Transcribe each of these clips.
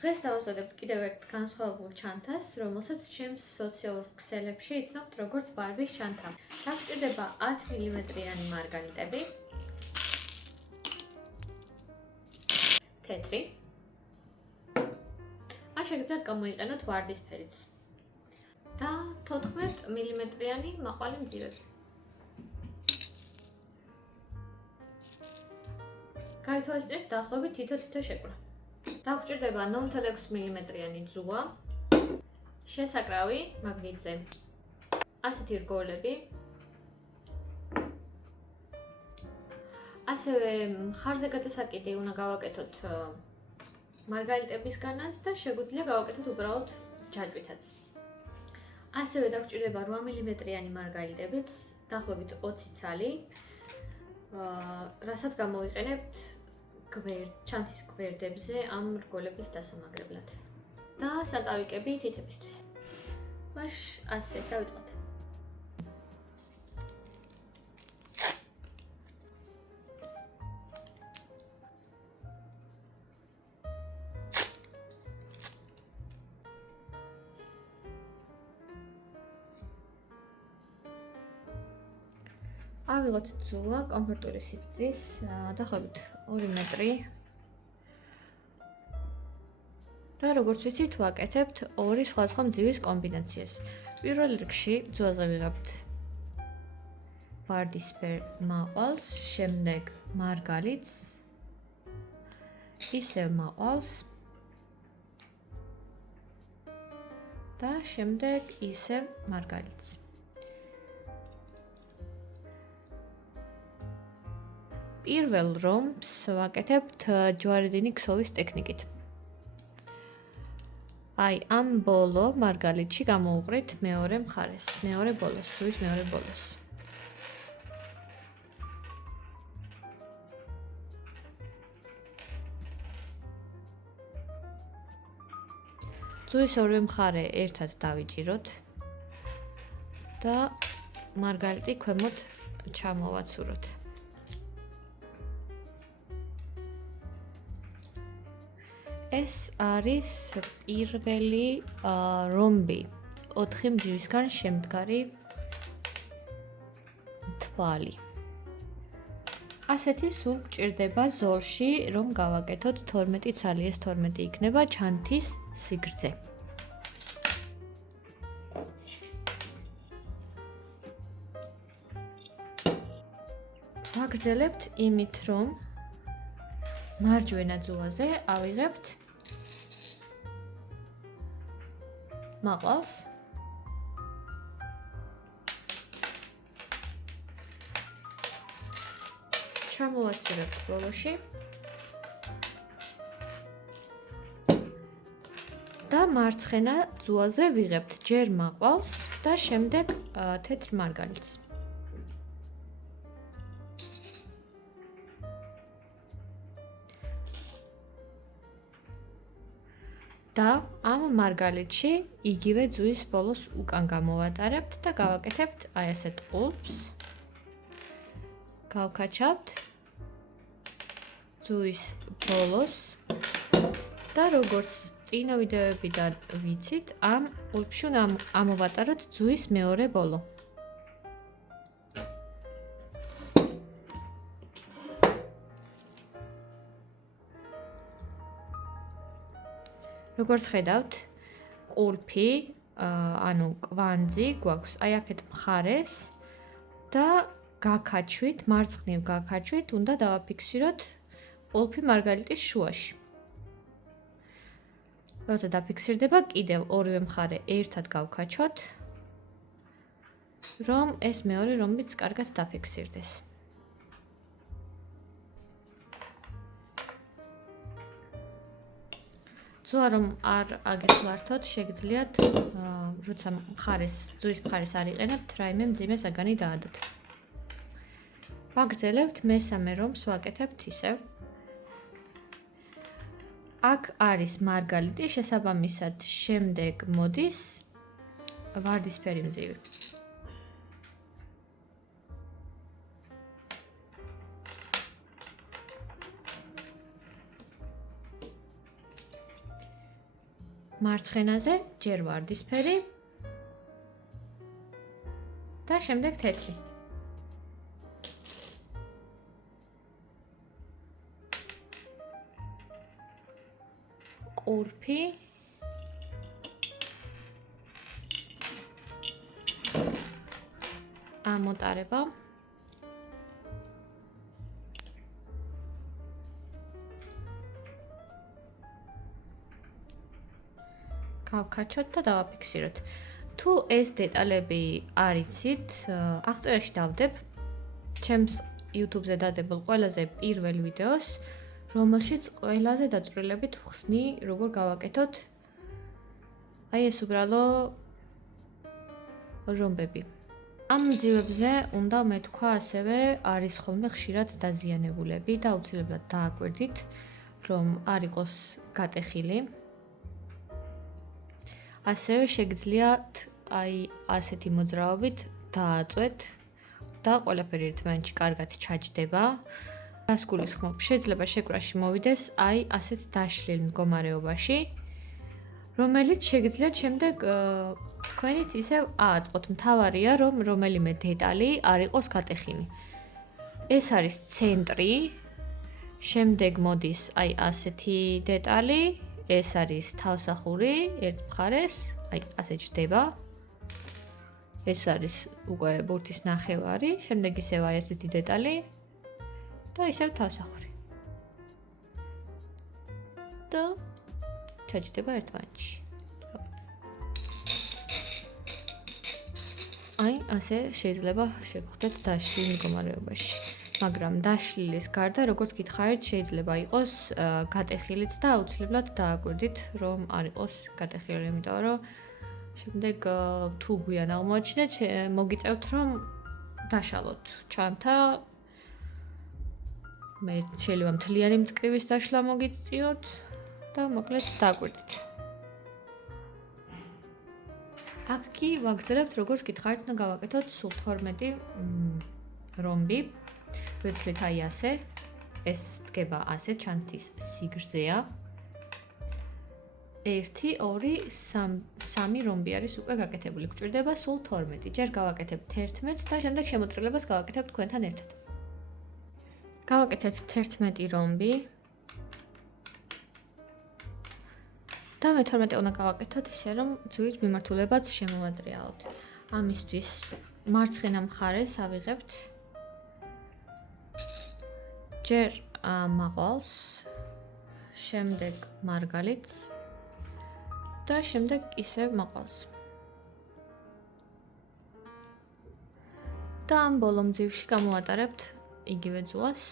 დღეს დავუსვადებთ კიდევ ერთ განსხვავებულ ჩანთას, რომელსაც ჩემს სოციალურ ქსელებში იცნობთ როგორც ბარბის ჩანთა. დაგჭირდება 10 მმ-იანი მარგალიტები, თეთრი. ან შეგიძლიათ გამოიყენოთ ვარდისფერიც. და 14 მმ-იანი მაყვალი მძივები. გაითვალისწინეთ დაახლოებით თითო შეკვლა. დაგჭირდება 9.6 მმ-იანი ძუა, შესაკრავი მაგნიტზე, ასეთი რგოლები, ასევე მხარზე გადასაკიდი უნდა გავაკეთოთ მარგალიტებისგანაც და შეგვიძლია გავაკეთოთ უბრალოდ ჯაჭვითაც. ასევე დაგჭირდება 8 მმ-იანი მარგალიტებიც, დაახლოებით 20 ცალი, რასაც გამოვიყენებთ ჩანთის გვერდებზე ამ რგოლების დასამაგრებლად და საკავიკები თითებისთვის. ასე დავიწყოთ. ავიღოთ ძულა კომფორტული სიგრძის, დაახლოებით 2 მეტრი. და როგორც ვიცით, ვაკეთებთ ორი სხვადასხვა მძივის კომბინაციას. პირველ რიგში ძუაზე ვიღებთ ვარდისფერ მაყვალს, შემდეგ მარგალიტს, ისევ მაყვალს და შემდეგ ისევ მარგალიტს. პირველ რომბს ვაკეთებთ ჯვარედინი ქსოვის ტექნიკით. ამ ბოლო მარგალიტში გამოვუყრით მეორე მხარეს, მეორე ბოლოს, ძუის მეორე ბოლოს. ძუის ორივე მხარე ერთად დავიჭიროთ და მარგალიტი ქვემოთ ჩამოვაცუროთ. ეს არის პირველი რომბი 4 მძივისგან შემდგარი თვალი. ასეთი სულ გჭირდება ზოლში, რომ გავაკეთოთ 12 ცალი, ეს 12 იქნება ჩანთის სიგრძე. ვაგრძელებთ იმით, რომ მარჯვენა ძუაზე ავიღებთ მაყვალს, ჩამოვაცურებთ ბოლოში და მარცხენა ძუაზე ვიღებთ ჯერ მაყვალს და შემდეგ თეთრ მარგალიტს. და ამ მარგალიტში იგივე ძუის ბოლოს უკან გამოვატარებთ და გავაკეთებთ ასეთ ყულპს. გავკაჩავთ ძუის ბოლოს და როგორც წინა ვიდეოებიდან ვიცით, ამ ყულპში უნდა ამოვატაროთ ძუის მეორე ბოლო. როგორც ხედავთ, ყულფი, ანუ კვანძი გვაქვს აი აქეთ მხარეს და გაქაჩვით, მარცხნივ გაქაჩვით უნდა დავაფიქსიროთ ყულფი მარგალიტის შუაში. როცა დაფიქსირდება, კიდევ ორივე მხარე ერთად გავქაჩოთ, რომ ეს მეორე რომბიც კარგად დაფიქსირდეს. ძუა რომ არ აგიხლართოთ, შეგიძლიათ, როცა ძუის მხარეს არ იყენებთ, რაიმე მძიმე საგანი დაადოთ. ვაგრძელებთ მესამე რომბს ვაკეთებთ ისევ. აქ არის მარგალიტი, შესაბამისად შემდეგ მოდის ვარდისფერი მძივი. მარცხენაზე ჯერ ვარდისფერი და შემდეგ თეთრი. ყურფი ამოტარება გავქაჩოთ და დავაფიქსიროთ. თუ ეს დეტალები არ იცით, აღწერაში დავდებ ჩემს YouTube-ზე დადებულ ყველაზე პირველ ვიდეოს, რომელშიც ყველაზე დაწვრილებით ვხსნი, როგორ გავაკეთოთ აი ეს უბრალო რომბები. ამ მძივებზე უნდა მეთქვა ასევე არის ხოლმე ხშირად დაზიანებულები და აუცილებლად დააკვირდით, რომ არ იყოს გატეხილი. ასევე შეგიძლიათ აი ასეთი მოძრაობით დააწვეთ და ყველაფერი ერთმანეთში კარგად ჩაჯდება. რას გულისხმობ? შეიძლება შეკრაში მოვიდეს აი ასეთ დაშლილ მდგომარეობაში, რომელიც შეგიძლიათ შემდეგ თქვენით ისევ ააწყოთ. მთავარია, რომ რომელიმე დეტალი არ იყოს გატეხილი. ეს არის ცენტრი, შემდეგ მოდის აი ასეთი დეტალი, ეს არის თავსახური, ერთ მხარეს, აი ასე ჩდება. ეს არის უკვე ბურთის ნახევარი, შემდეგ ისევ აი ასეთი დეტალი და ისევ თავსახური. და ჩაჯდება ერთმანეთში. აი ასე შეიძლება შეგხვდეთ დაშლილ მდგომარეობაში. მაგრამ დაშლილის გარდა, როგორც გითხარით, შეიძლება იყოს გატეხილიც და აუცილებლად დააკვირდით, რომ არ იყოს გატეხილი, იმიტომ რომ შემდეგ თუ გვიან აღმოაჩინეთ, მოგიწევთ, რომ დაშალოთ ჩანთა. მე შეიძლება მთლიანი მწკრივის დაშლა მოგიწიოთ და მოკლედ დააკვირდით. აქ კი ვაგრძელებთ, როგორც გითხარით, უნდა გავაკეთოთ სულ 12 რომბი. ვეცვლით აი ასე, ეს დგება ასე, ჩანთის სიგრძეა. 1, 2, 3 რომბი არის უკვე გაკეთებული. გვჭირდება სულ 12. ჯერ გავაკეთებთ 11 და შემდეგ შემოწრილებას გავაკეთებთ თქვენთან ერთად. გავაკეთეთ 11 რომბი. და მე-12 უნდა გავაკეთოთ ისე, რომ ძვირ მიმართულებაც შემოვადრიალოთ. ამისთვის მარცხენა მხარეს ავიღებთ ჯერ მაღალს, შემდეგ მარგალიტს და შემდეგ ისევ მაღალს. და ამ ბოლო მძივში გამოვატარებთ იგივე ძუას.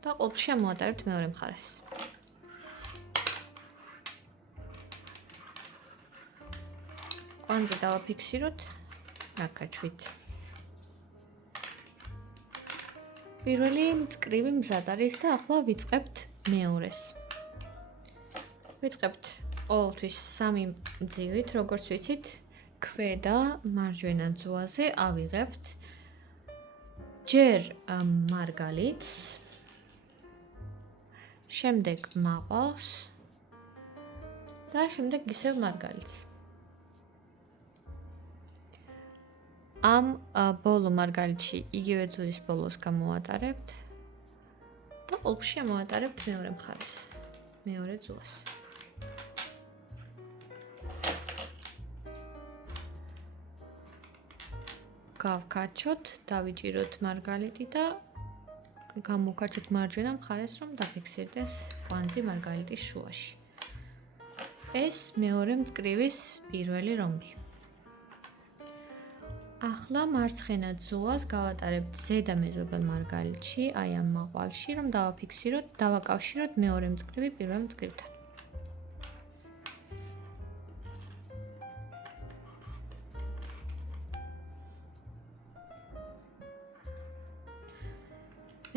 და ყოლფში ამოვატარებთ მეორე მხარეს. კვანძი დავაფიქსიროთ, აკაჩვით. პირველი მწკრივი მზად არის და ახლა ვიწყებთ მეორეს. ვიწყებთ ყოველთვის 3 მძივით, როგორც ვიცით, ქვედა მარჯვენა ძუაზე ავიღებთ ჯერ მარგალიტს, შემდეგ მაღალს და შემდეგ ისევ მარგალიტს. ამ ბოლო მარგალიტში იგივე ძუის ბოლოს გამოვატარებთ და ყოლფში ამოვატარებთ მეორე მხარეს, მეორე ძუას. გავკაჩოთ, დავიჭიროთ მარგალიტი და გამოვკაჩოთ მარჯვენა მხარეს, რომ დაფიქსირდეს კვანძი მარგალიტის შუაში. ეს მეორე მწკრივის პირველი რომბი. ახლა მარცხენა ძუას გავატარებთ ზედა მეზობელ მარგალიტში, აი ამ მაღალში, რომ დავაფიქსიროთ, დავაკავშიროთ მეორე მწკრივი პირველ მწკრივთან.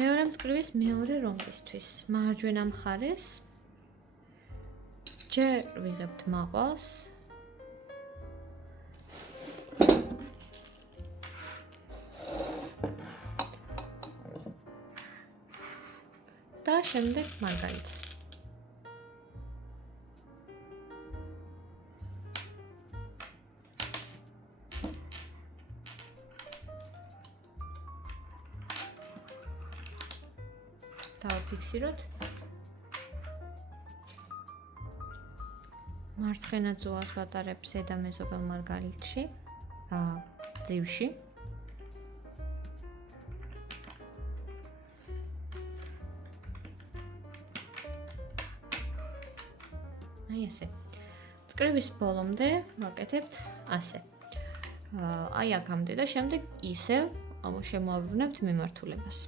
მეორე მწკრივის მეორე რომბისთვის მარჯვენა მხარეს ჯერ ვიღებთ მაღალს, და შემდეგ მარგალიტს. დავაფიქსიროთ. მარცხენა ძუას ვატარებ ზედა მეზობელ მარგალიტში, ძივში. აი ესე. მწკრივის ბოლომდე ვაკეთებთ ასე. აი აქამდე და შემდეგ ისევ შემოვაბრუნებთ მიმართულებას.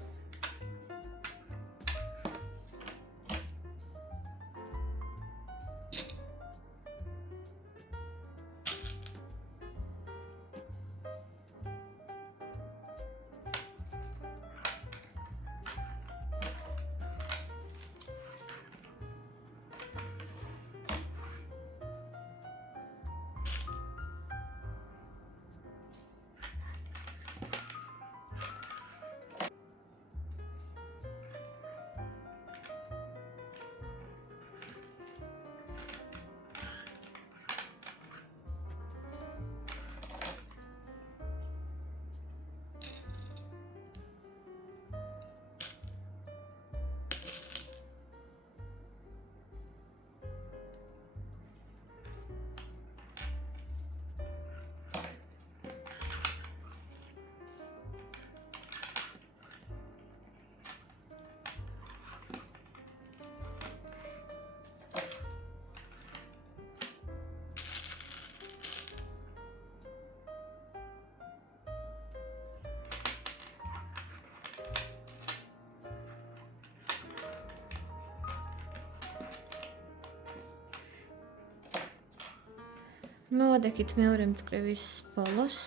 მოვადექით მეორე მწკრივის ბოლოს.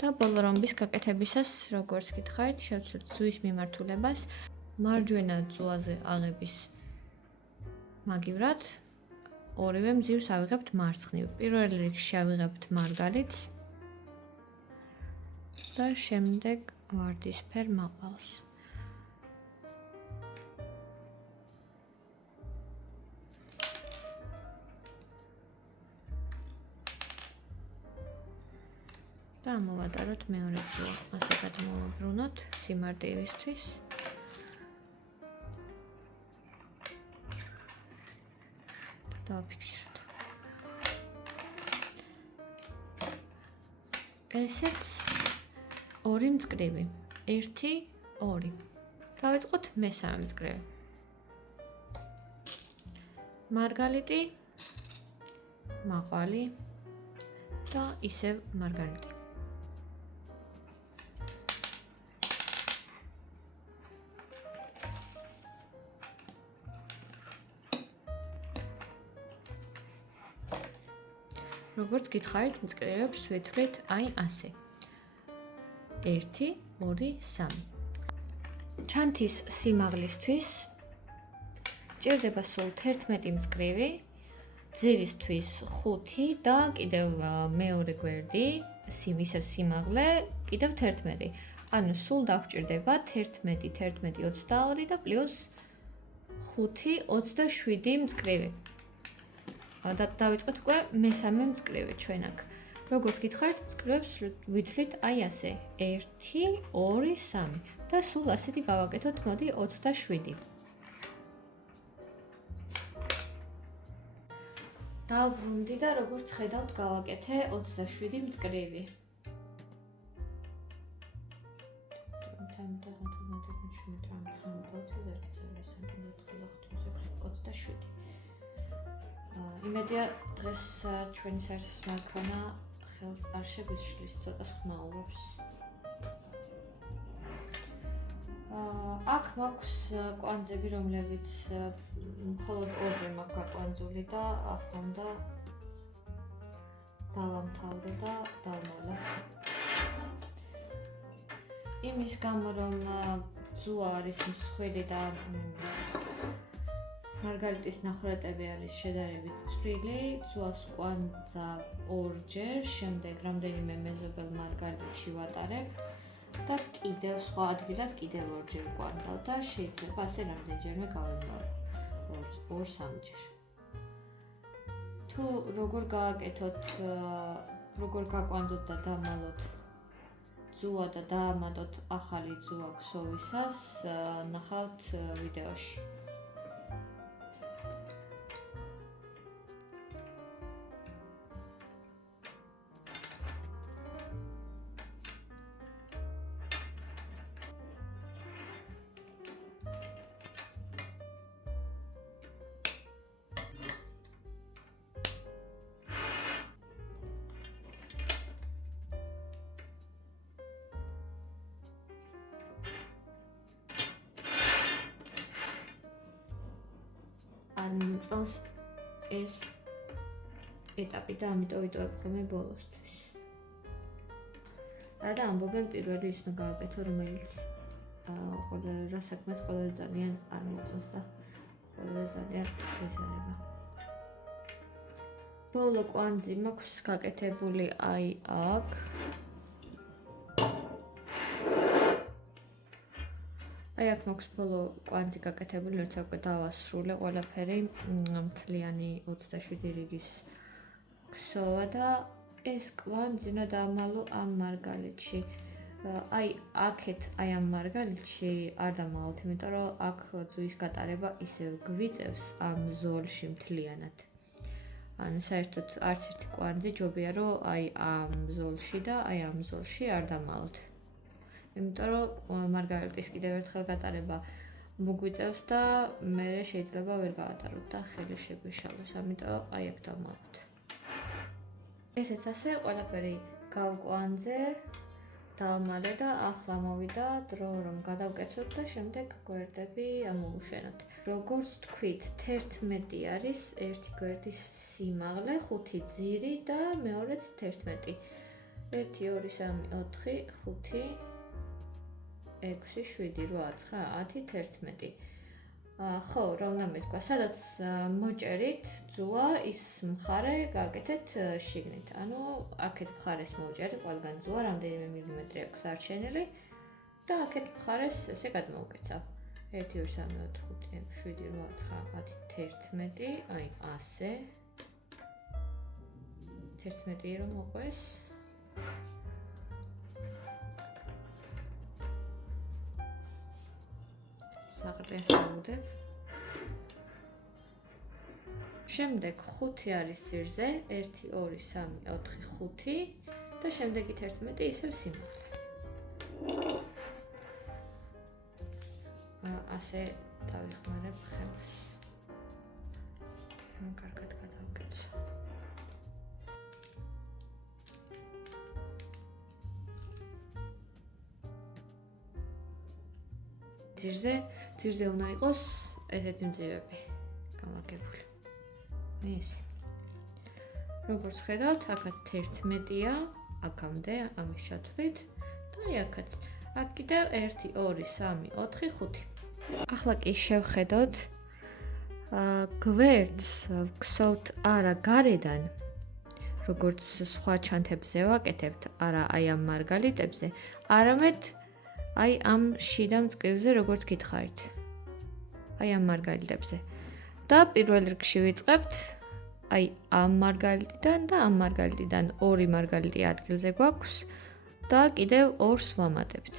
და ბოლო რომბის გაკეთებისას, როგორც გითხარით, შევცვლით ზღვის მიმართულებას, მარჯვენა ძუაზე აღების მაგივრად, ორივე მძივს ავიღებთ მარცხნივ. პირველ რიგში ავიღებთ მარგალიტს და შემდეგ ვარდისფერ მაყვალს. და მოვატაროთ მეორე ძუა, ასე გადმოვაბრუნოთ სიმარტივისთვის. დავაფიქსიროთ. ესეც ორი მწკრივი, 1, 2. დავიწყოთ მესამე მწკრივი. მარგალიტი, მაყვალი და ისევ მარგალიტი. როგორც გითხარით, მწკრივებს ვითვლით აი ასე. 1, 2, 3. ჩანთის სიმაღლისთვის ჭირდება სულ 11 მწკრივი, ძირისთვის 5 და კიდევ მეორე გვერდი, ისევ სიმაღლე, კიდევ 11. ანუ სულ დაგვჭირდება 11, 11, 22 და პლუს 5, 27 მწკრივი. და დავიწყეთ უკვე მესამე მწკრივი ჩვენ აქ. როგორც გითხარით, მწკრივებს ვითვლით აი ასე. 1, 2, 3 და სულ ასეთი გავაკეთოთ, მოდი 27. დავბრუნდი და როგორც ხედავთ, გავაკეთე 27 მწკრივი. იმედია დღეს ჩვენი საერთოს მანქანა ხელს არ შეგვიშლის, ცოტა ხმაურობს. აქ მაქვს კვანძები, რომლებიც მხოლოდ ორჯერ მაქვს გაკვანძული და ახლა უნდა დავამთავრო და დავმალო. იმის გამო, რომ ძუა არის მსხვილი და მარგალიტის ნახვრეტები არის შედარებით ცვლილი, ძუას კვანძა ორჯერ, შემდეგ რამდენიმე მეზობელ მარგალიტში ვატარებ. და კიდევ სხვა ადგილას კიდევ ორჯერ კვანძავ და შეიძლება ასე რამდენჯერმე გავიმეორო. 2-3 ჯერ. თუ როგორ გააკეთოთ, როგორ გაკვანძოთ და დამალოთ ძუა და დაამატოთ ახალი ძუა ქსოვისას, ნახავთ ვიდეოში. წონს ეს ეტაპი და ამიტომ ვიტოვებ ხოლმე ბოლოსთვის. და ამბობენ პირველი ის უნდა გააკეთო, რომელიც რა საქმეს ყველაზე ძალიან არ მოწონს და ყველაზე ძალიან ეზარება. ბოლო კვანძი მაქვს გაკეთებული აი აქ. აი აქ მაქვს ბოლო კვანძი გაკეთებული, რაც უკვე დავასრულე ყველაფერი, მთლიანი 27 რიგის ქსოვა და ეს კვანძი უნდა დამალო ამ მარგალიტში. აი აქეთ, აი ამ მარგალიტში არ დამალოთ, იმიტომ რომ აქ ძუის გატარება ისევ გვიწევს ამ ზოლში მთლიანად. ანუ საერთოდ არც ერთი კვანძი ჯობია რომ აი ამ ზოლში და აი ამ ზოლში არ დამალოთ. იმიტომ რომ მარგალიტის კიდევ ერთხელ გატარება მოგვიწევს და მერე შეიძლება ვერ გაატაროთ და ხელი შეგვიშალოს, ამიტომ აი აქ დამალოთ. ესეც ასე ყველაფერი გავკვანძე, დავმალე და ახლა მოვიდა დრო რომ გადავკეცოთ და შემდეგ გვერდები ამოვუშენოთ. როგორც თქვით, 11 არის ერთი გვერდის სიმაღლე, 5 ძირი და მეორეც 11. 1 2 3 4 5 6 7 8 9 10 11. ხო, რომ გამეთქვა, სადაც მოჭერით ძუა ის მხარე გააკეთეთ შიგნით. ანუ აქეთ მხარეს მოვჭერეთ ყველგან ძუა, რამდენიმე მილიმეტრი აქვს არჩენილი და აქეთ მხარეს ესე გადმოვკეცავ. 1 2 3 4 5 6 7 8 9 10 11, აი ასე. 11 რომ მოყვეს. საყრდენს დავუდებ. შემდეგ 5 არის ძირზე, 1 2 3 4 5 და შემდეგით 11 ისევ სიმაღლე. ასე დავიხმარებ ხელს. კარგად გადავკეცო. ძირზე უნდა იყოს ესეთი მძივები განლაგებული. ესე. როგორც ხედავთ, აქაც 11-ია, აქამდე ამის ჩათვლით და აი აქაც. აქ კიდევ 1 2 3 4 5. ახლა კი შევხედოთ გვერდს ვქსოვთ არა გარედან, როგორც სხვა ჩანთებზე ვაკეთებთ, არა აი ამ მარგალიტებზე, არამედ აი ამ შიდა მწკრივზე, როგორც გითხარით. აი ამ მარგალიტებზე. და პირველ რიგში ვიწყებთ აი ამ მარგალიტიდან და ამ მარგალიტიდან 2 მარგალიტი ადგილზე გვაქვს და კიდევ 2-ს ვამატებთ.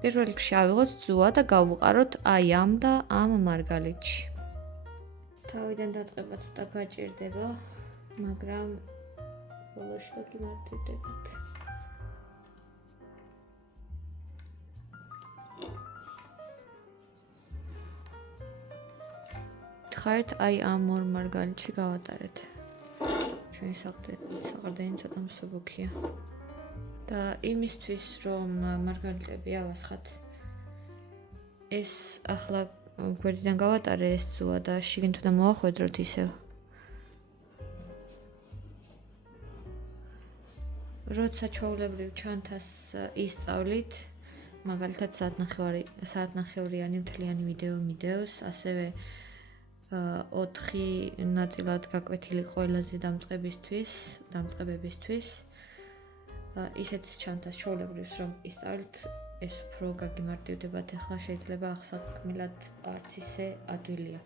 პირველ რიგში ავიღოთ ძუა და გავუყაროთ აი ამ და ამ მარგალიტში. თავიდან დაწყება ცოტა გაჭირდება, მაგრამ ბოლოში გიმარტივდებათ. ხართ აი ამ ორ მარგალიტში გავატარეთ. ჩვენი საყრდენი ცოტა მსუბუქია. და იმისთვის რომ მარგალიტები ავასხათ, ეს ახლა გვერდიდან გავატარე ეს ძუა და შიგნით უნდა მოვახვედროთ ისევ. როცა ჩვეულებრივ ჩანთას ისწავლით, მაგალითად საათნახევრიანი მთლიანი ვიდეო მიდევს, ასევე 4 ნაწილად გაკვეთილი ყველაზე დამწყებებისთვის, ისეთ ჩანთას ჩვეულებრივს რომ ისწავლეთ, ეს უფრო გაგიმარტივდებათ. ახლა შეიძლება ახსაკმილად არც ისე ადვილია.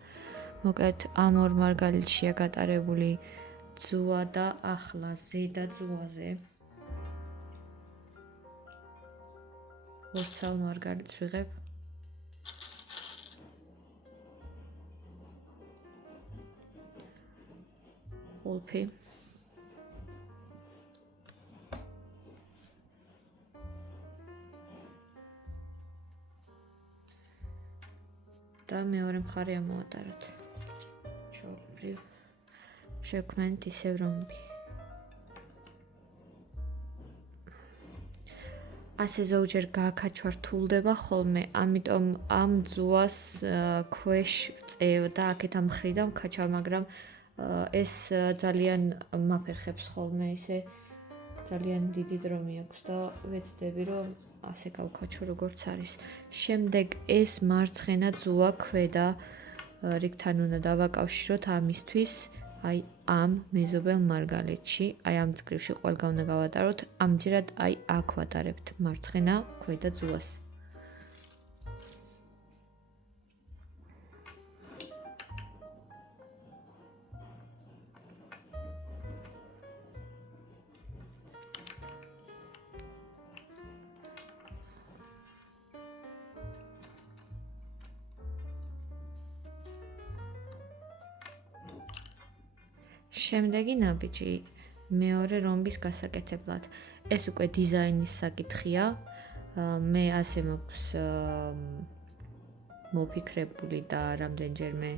მოკლედ ამ ორ მარგალიტშია გატარებული ძუა და ახლა ზედა ძუაზე 20 მარგალიტს ვიღებ. ყულფი და მეორე მხარე ამოვატაროთ. ჩვეულებრივ შევქმნით ისევ რომბი. ასე ზოგჯერ გააკაჩვართულდება ხოლმე, ამიტომ ამ ძუას ქვეშ წევდა აქეთ ამ მხრიდან ვქაჩავ, მაგრამ ეს ძალიან მაფერხებს ხოლმე, ისე ძალიან დიდი დრო მიაქვს და ვეცდები რომ ასე გავქაჩო როგორც არის. შემდეგ ეს მარცხენა ძუა ქვედა რიგთან უნდა დავაკავშიროთ ამისთვის, აი ამ მეზობელ მარგალიტში, აი ამ მწკრივში ყველგან უნდა გავატაროთ, ამჯერად აი აქ ვატარებთ მარცხენა ქვედა ძუას. შემდეგი ნაბიჯი მეორე რომბის გასაკეთებლად. ეს უკვე დიზაინის საკითხია. მე ასე მაქვს მოფიქრებული და რამდენჯერმე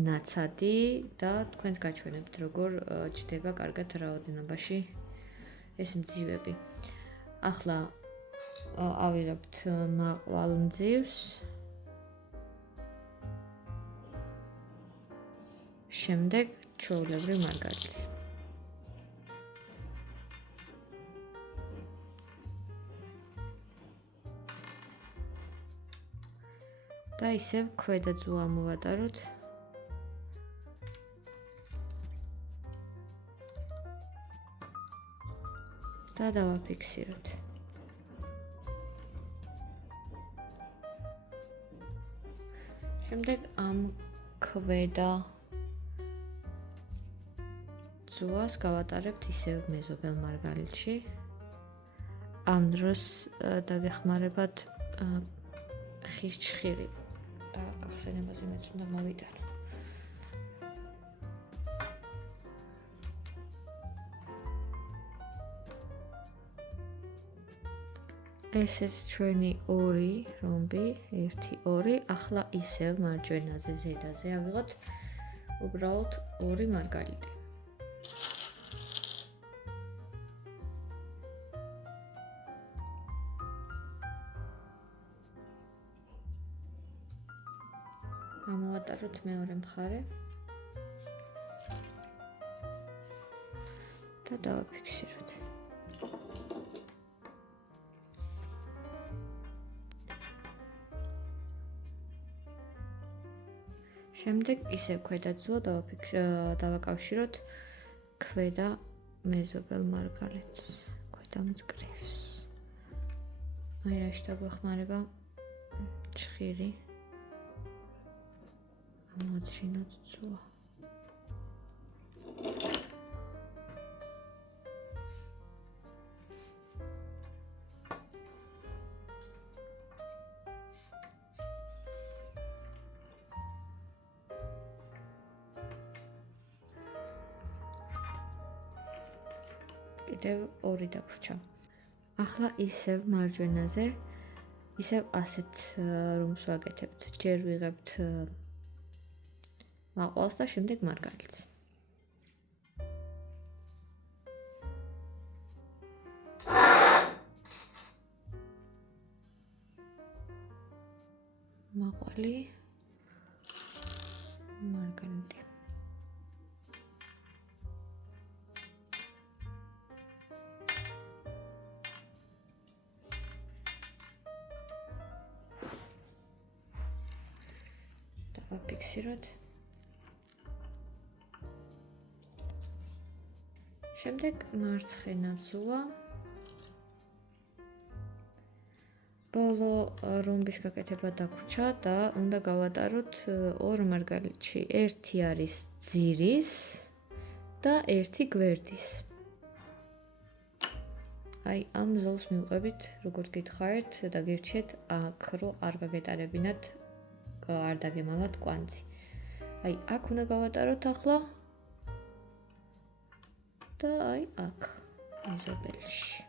ნაცადი და თქვენს გაჩვენებთ როგორ ჩდება კარგად რაოდენობაში ეს მძივები. ახლა ავიღებთ მაყვალ მძივს. შემდეგ ჩვეულებრივ მარგალიტს. და ისევ ქვედა ძუა ამოვატაროთ. და დავაფიქსიროთ. შემდეგ ამ ქვედა ძუას გავატარებთ ისევ მეზობელ მარგალიტში. ამ დროს დაგეხმარებათ ხის ჩხირი და გახსენებაზე მეც უნდა მოვიტანო. ესეც ჩვენი ორი რომბი, 1-2, ახლა ისევ მარჯვენაზე ზედაზე ავიღოთ უბრალოდ ორი მარგალიტი. ამოვატაროთ მეორე მხარე და დავაფიქსიროთ. შემდეგ ისევ ქვედა ძუა დავაკავშიროთ ქვედა მეზობელ მარგალიტს, ქვედა მწკრივს. აი რაში დაგვეხმარება ჩხირი. ამოაჩინოთ ძუა. კიდევ ორი დაგვრჩა. ახლა ისევ მარჯვენაზე, ისევ ასეთ რომს ვაკეთებთ. ჯერ ვიღებთ მაყვალს და შემდეგ მარგალიტს. მაყვალი, მარგალიტი. დავაფიქსიროთ. შემდეგ მარცხენა ძუა ბოლო რომბის გაკეთება დაგვრჩა და უნდა გავატაროთ 2 მარგალიტში. 1 არის ძირის და 1 გვერდის. აი ამ ზოლს მივყვებით, როგორც გითხარით და გირჩიეთ აქ რომ არ გაგეტარებინათ, არ დაგემალათ კვანძი. აი აქ უნდა გავატაროთ ახლა და აი აქ მეზობელში.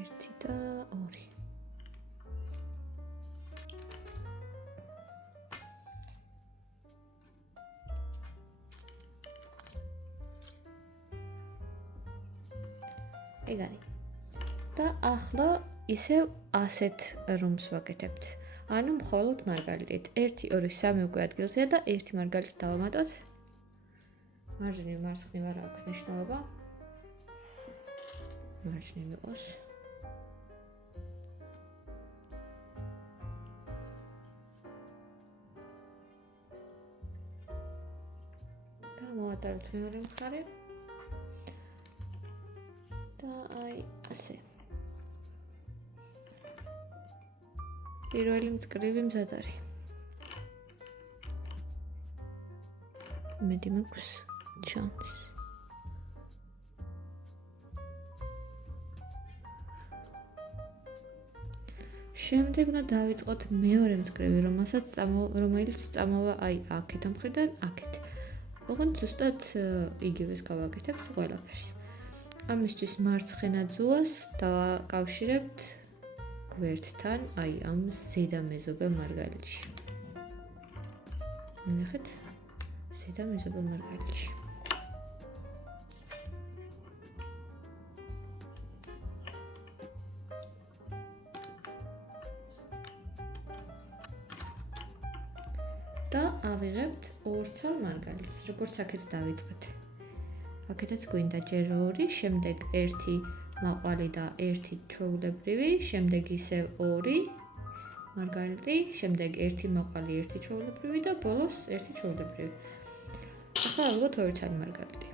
ერთი და 2. ეგარი. და ახლა ისევ ასეთ რომს ვაკეთებთ. ანუ მხოლოდ მარგალიტით. 1, 2, 3 უკვე ადგილზეა და 1 მარგალიტი დავამატოთ. მარჯვნივ მარცხნივ არ აქვს მნიშვნელობა. მარჯვნივ იყოს. და მოვატაროთ მეორე მხარე. და აი ასე. პირველი მწკრივი მზად არის. მეტი მაქვს ჩანს. შემდეგ უნდა დავიწყოთ მეორე მწკრივი, რომელიც წამოვა აი აქეთ ამ მხრიდან აქეთ. ოღონდ ზუსტად იგივეს გავაკეთებთ ყველაფერს. ამისთვის მარცხენა ძუას დავაკავშირებთ გვერდთან, აი ამ ზედა მეზობელ მარგალიტში. ნახეთ, ზედა მეზობელ მარგალიტში. და ავიღებთ ორცალ მარგალიტს, როგორც აქეთ დავიწყეთ. აქეთაც გვინდა ჯერ 2, შემდეგ 1 მაყვალი და 1 ჩვეულებრივი, შემდეგ ისევ 2 მარგალიტი, შემდეგ 1 მაყვალი, 1 ჩვეულებრივი და ბოლოს 1 ჩვეულებრივი. ახლა ავიღოთ 2 ცალი მარგალიტი.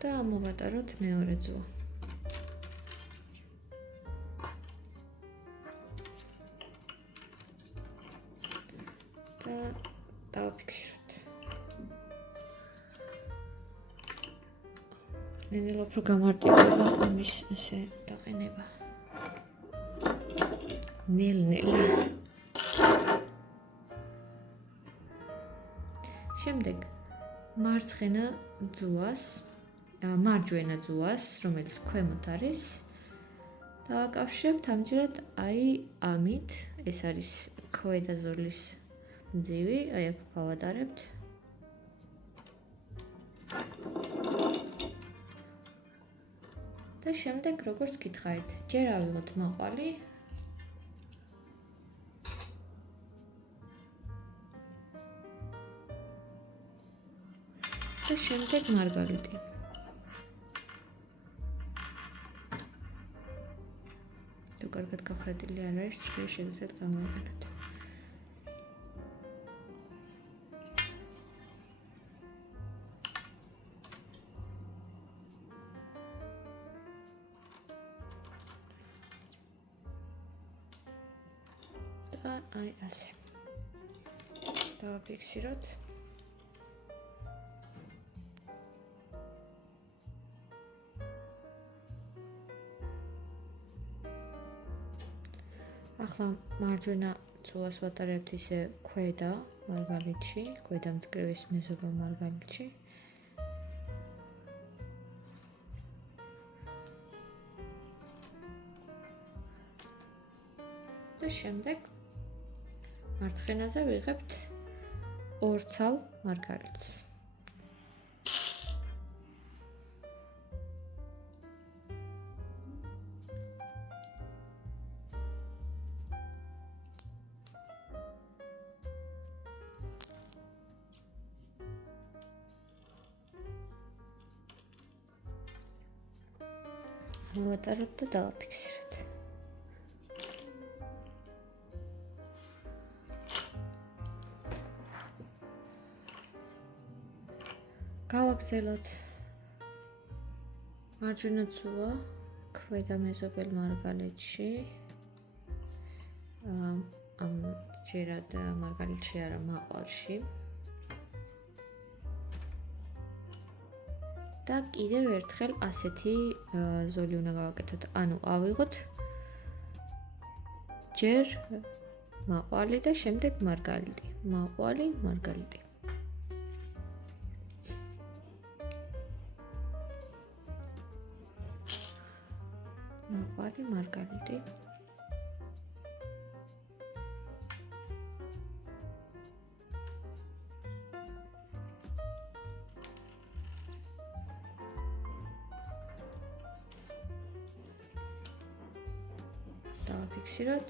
და მოვატაროთ მეორე ძუა. და დავაფიქსიროთ. ნენელა უფრო გამარტივდება ამის ესე დაყენება. ნელ-ნელა. შემდეგ მარცხენა ძუას, რომელიც ქვემოთ არის, დავაკავშირებთ ამჯერად აი ამით, ეს არის ქვედა ზოლის მძივი, აი აქ გავატარებთ. და შემდეგ როგორც გითხარით, ჯერ ავიღოთ მაყვალი. და შემდეგ მარგალიტი. თუ კარგად გახრადილი არ არის, შეგიძლიათ გამოიყენოთ. და აი ასე. დავაფიქსიროთ. ახლა მარჯვენა ძუას ვატარებთ ისე ქვედა მარგალიტში, ქვედა მწკრივის მეზობელ მარგალიტში. და შემდეგ მარცხენაზე ვიღებთ ორცალ მარგალიტს. მოვატაროთ და დავაფიქსიროთ. გავაგზავნოთ მარჯვენა ძუა ქვედა მეზობელ მარგალიტში. ამ ჯერად მარგალიტში არა მაყვალში. და კიდევ ერთხელ ასეთი ზოლი უნდა გავაკეთოთ. ანუ ავიღოთ ჯერ მაყვალი და შემდეგ მარგალიტი. მაყვალი, მარგალიტი. მაყვალი, მარგალიტი. დავაფიქსიროთ.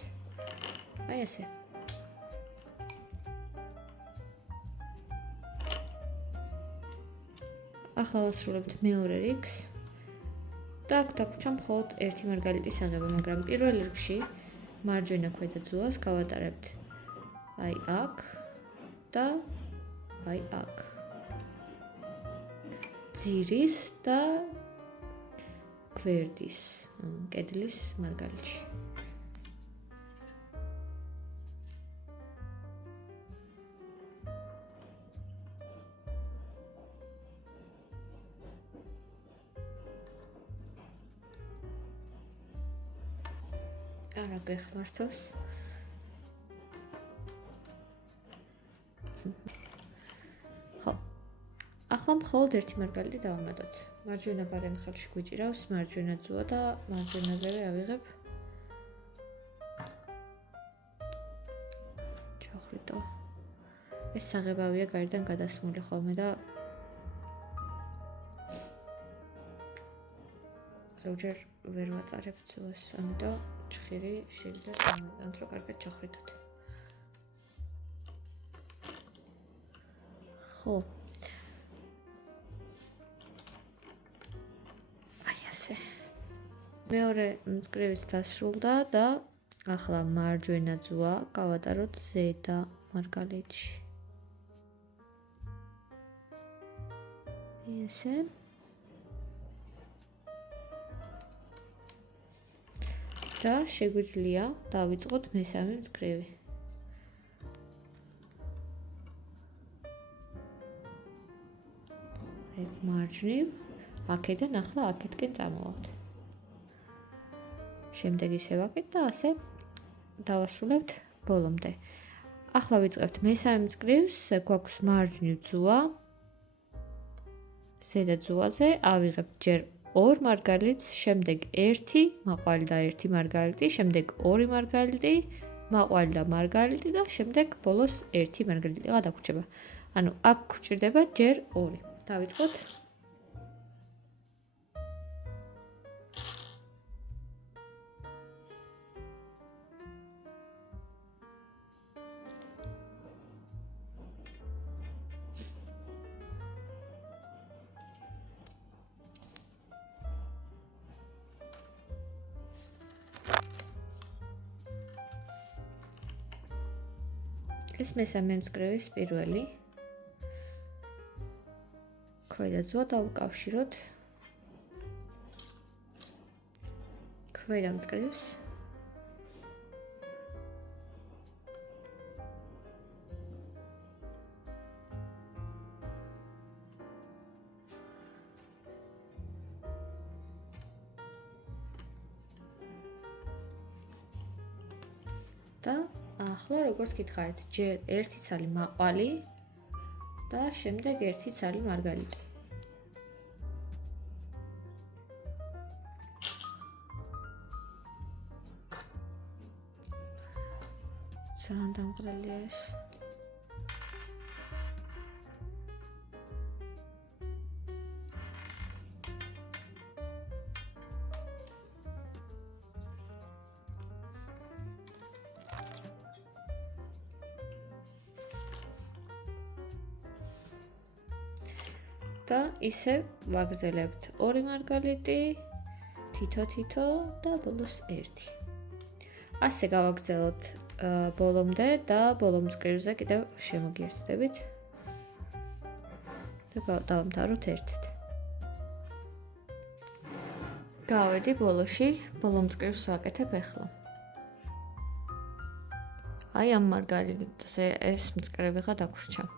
აი ესე. ახლა ვასრულებთ მეორე რიგს. და აქ დაგვრჩა მხოლოდ ერთი მარგალიტის აღება, მაგრამ პირველ რიგში მარჯვენა ქვედა ძუას გავატარებთ აი აქ და აი აქ. ძირის და გვერდის, კედლის მარგალიტში. არა გეხმართოს. ხო. ახლა მხოლოდ ერთი მარგალიტი დავამატოთ. მარჯვენა გარემ ხელში გვიჭირავს მარჯვენა ძუა და მარჯვენაზევე ავიღებ ჩახრიტო. ეს საღებავია გარედან გადასმული ხოლმე და ზოგჯერ ვერ ვატარებ ძუას, ამიტომ ჭხირი შეიძლება დავამატოთ, რომ კარგად ჩახრიტოთ. ხო. მეორე მწკრივიც დასრულდა და ახლა მარჯვენა ძუა გავატაროთ ზედა მარგალიტში. ესე. და შეგვიძლია დავიწყოთ მესამე მწკრივი. ეგ მარჯვნივ, აქედან ახლა აქეთკენ წამოვავთ. შემდეგ ისე ვაკეთ და ასე დავასრულებთ ბოლომდე. ახლა ვიწყებთ მესამე მწკრივს, გვაქვს მარჯვნივ ძუა. ზედა ძუაზე ავიღებთ ჯერ ორ მარგალიტს, შემდეგ ერთი მაყვალი და ერთი მარგალიტი, შემდეგ ორი მარგალიტი, მაყვალი და მარგალიტი და შემდეგ ბოლოს ერთი მარგალიტი გადაგვრჩება. ანუ აქ გვჭირდება ჯერ ორი. დავიწყოთ. ეს მესამე მწკრივის პირველი. ქვედა ძუა დავუკავშიროთ. ქვედა მწკრივს. და ახლა როგორც გითხარით, ჯერ ერთი ცალი მაყვალი და შემდეგ ერთი ცალი მარგალიტი. ძალიან დამღლელია ეს. და ისე ვაგრძელებთ ორი მარგალიტი, თითო და ბოლოს 1. ასე გავაგრძელოთ ბოლომდე და ბოლო მწკრივზე კიდევ შემოგიერთდებით და დავამთავროთ ერთად. გავედი ბოლოში, ბოლო მწკრივს ვაკეთებ ახლა. აი ამ მარგალიტზე ეს მწკრივი გადაგვრჩა.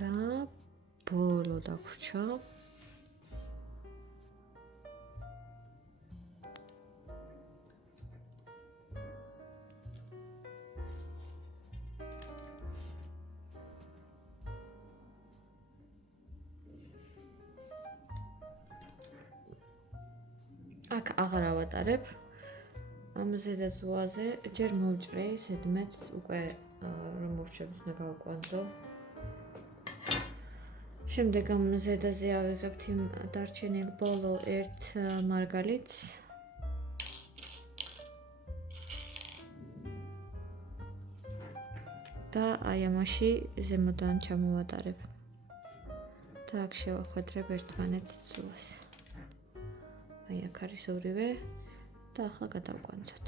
და ბოლო დაგვრჩა. აქ აღარ ავატარებ. ამ ზედა ზღვაზე ჯერ მოვჭრე, ზედმეტს უკვე რომ მოვჭრებს უნდა გავკვანძო. შემდეგ ამ ზედაზე ავიღებთ იმ დარჩენილ ბოლო ერთ მარგალიტს. და აი ამაში ზემოდან ჩამოვატარებ. და აქ შევახვედრებ ერთმანეთს ზღვას. აი აქ არის ორივე და ახლა გადავკვანძოთ.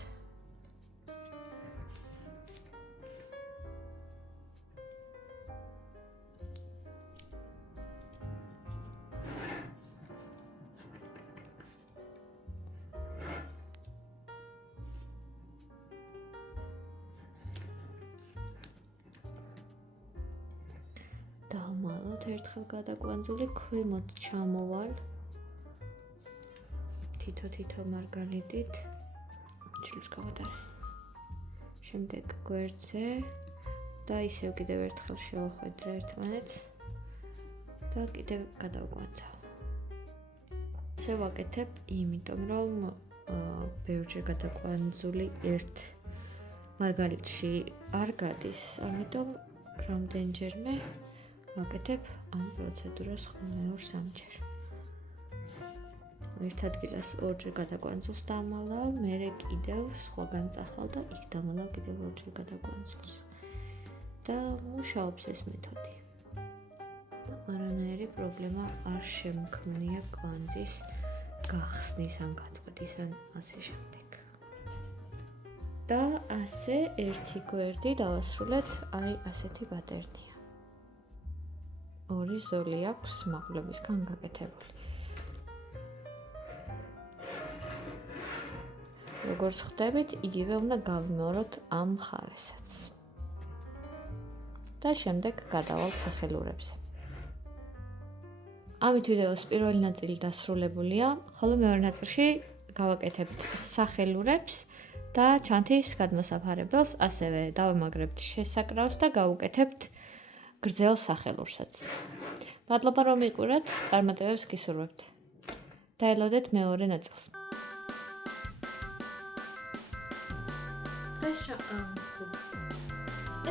დავმალოთ ერთხელ გადაკვანძული, ქვემოთ ჩამოვალ. თითო მარგალიტით ჩილს გავატარე. შემდეგ გვერდზე და ისევ კიდევ ერთხელ შევახვედრე ერთმანეთს და კიდევ გადავკვანძო. ასე ვაკეთებ, იმიტომ რომ ბევრჯერ გადაკვანძული ერთ მარგალიტში არ გადის, ამიტომ რამდენჯერმე ვაკეთებ ამ პროცედურას ხოლმე 2-3 ჯერ. ერთ ადგილას 2 ჯერ გადაკვანძულს დამალავ, მერე კიდევ სხვაგან წახვალ და იქ დამალავ კიდევ 2 ჯერ გადაკვანძულს. და მუშაობს ეს მეთოდი. არანაირი პრობლემა არ შემქმნია კვანძის გახსნის ან გაწყვეტის ან ასე შემდეგ. და ასე ერთი გვერდი დავასრულეთ, აი ასეთი პატერნია. 2 ზოლი აქვს მაღლებისგან გაკეთებული. როგორც ხვდებით, იგივე უნდა გავიმეოროთ ამ მხარესაც. და შემდეგ გადავალ სახელურებზე. ამით ვიდეოს პირველი ნაწილი დასრულებულია, ხოლო მეორე ნაწილში გავაკეთებთ სახელურებს და ჩანთის გადმოსაფარებელს, ასევე დავამაგრებთ შესაკრავს და გავუკეთებთ გრძელ სახელურსაც. მადლობა რომ მიყურებთ, წარმატებებს გისურვებთ. დაელოდეთ მეორე ნაწილს.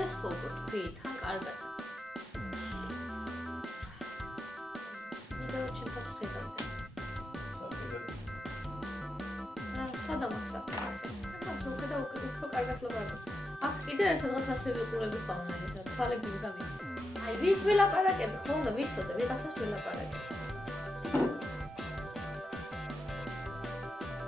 ეს ხო თქვით, თან კარგად. ვიდეო ჩემთან ხედავთ. სადამ აქ საფეხი. ახლა უხედა უფრო კარგად ლაპარაკობ. აქ კიდე სადღაც ასე ვიყურები ხოლმე და თვალები ვიგავი. აი ვის ვილაპარაკები ხოლმე ვიცოდე, ვიღაცას ვილაპარაკები.